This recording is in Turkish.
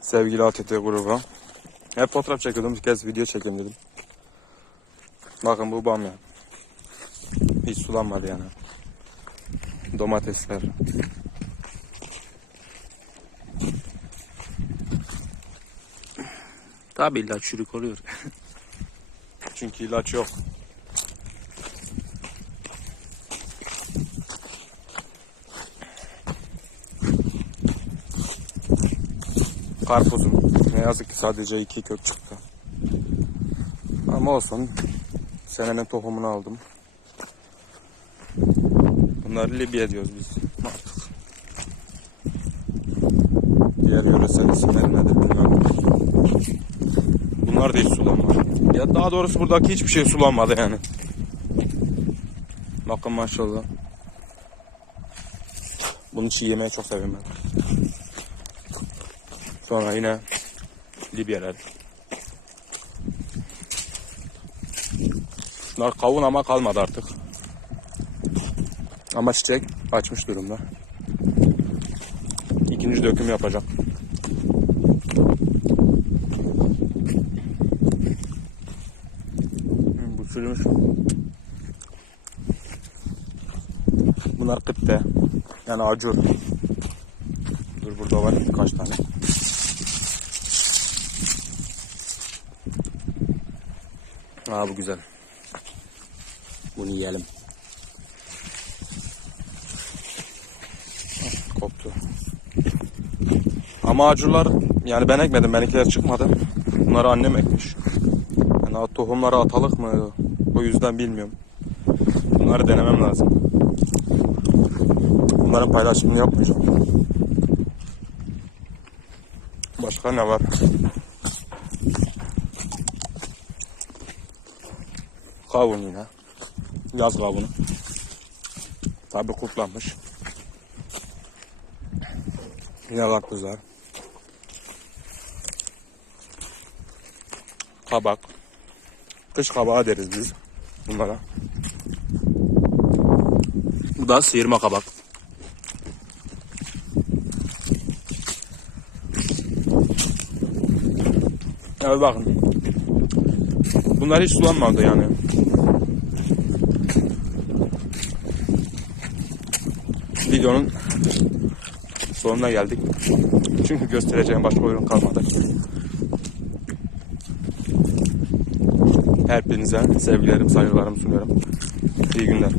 Sevgili ATT grubu. Hep fotoğraf çekiyordum. Bir kez video çekeyim dedim. Bakın bu bamya. Hiç sulanmadı yani. Domatesler. Tabi illa çürük oluyor. Çünkü ilaç yok. Karpuzum. Ne yazık ki sadece iki kök çıktı. Ama olsun. Senenin tohumunu aldım. Bunları Libya diyoruz biz. Artık. Diğer yöresel isimleri nedir bilmiyorum. Bunlar da hiç sulanmadı. Ya daha doğrusu buradaki hiçbir şey sulanmadı yani. Bakın maşallah. Bunu çiğ yemeyi çok seviyorum ben. Sonra yine Libyeler. Bunlar kavun ama kalmadı artık. Ama çiçek açmış durumda. İkinci döküm yapacak. Hmm, Bu sürümüş. Bunlar kıtte. Yani acur. Dur burada var birkaç tane. Aa bu güzel. Bunu yiyelim. Koptu. Ama acurlar yani ben ekmedim. Benimkiler çıkmadı. Bunları annem ekmiş. Yani tohumları atalık mı? O yüzden bilmiyorum. Bunları denemem lazım. Bunların paylaşımını yapmayacağım. Başka ne var? Kavun yine. Yaz kavunu. Tabi kurtlanmış. Yalaklılar. Kabak. Kış kabağı deriz biz bunlara. Bu da sıyırma kabak. Evet bakın. Bunlar hiç sulanmadı yani. Videonun sonuna geldik. Çünkü göstereceğim başka ürün kalmadı. Hepinize sevgilerim, saygılarımı sunuyorum. İyi günler.